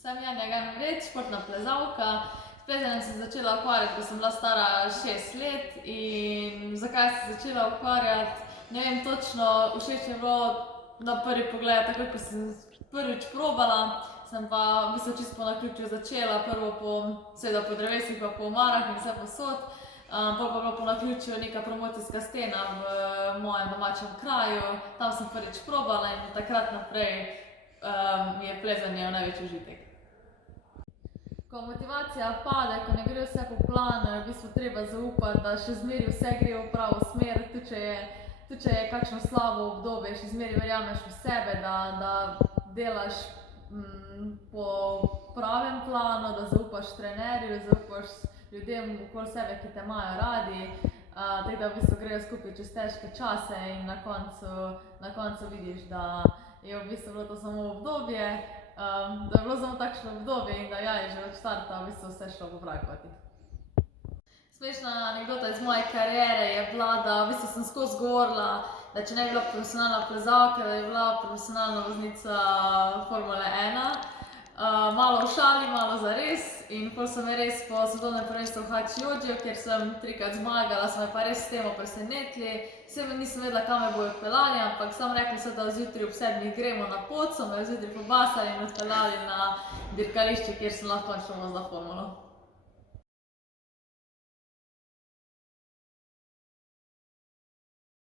Sem Janja Ganovreč, športna plezalka. S plezanjem sem začela ukvarjati, ko sem bila stara 6 let. In zakaj sem začela ukvarjati, ne vem točno, všeč mi je bilo na prvi pogled, takoj ko sem prvič probala, sem pa v bistvu čisto po naključju začela, prvo seveda po drevesih pa po omarah in vsepovsod. Pol pa je bila po naključju neka promocijska stena v mojem domačem kraju, tam sem prvič probala in od takrat naprej mi je plezanje največji užitek. Ko motivacija pade, ko ne gre vse po planu, je v bistvu treba zaupati, da še zmeraj vse gre v pravo smer, tudi če je kakšno slabo obdobje, še zmeraj verjameš v sebe, da delaš po pravem planu, da zaupaš trenerju, zaupaš ljudem okoli sebe, ki te imajo radi. Tako da v bistvu grejo skupaj čez težke čase in na koncu vidiš, da je v bistvu bilo to samo obdobje, da je bilo samo takšno obdobje in da je že od štarta v bistvu vse šlo po pravi poti. Smešna anekdota iz moje kariere je bila, da v bistvu sem skozi govorila, da če ne bi bila profesionalna plezalka, da bi bila profesionalna voznica Formule 1. Malo v šali, malo zares in pol so me res po svetovnem prvenstvu v Hačijodžiju, kjer sem 3-krat zmagala, so me pa res s tem presenetili. Saj nisem vedela, kam me bojo odpeljali, ampak samo rekli so, da zjutraj ob 7 gremo na pot, so me zjutraj pobasali in odpeljali na dirkališče, kjer sem lahko končno vozila formulo.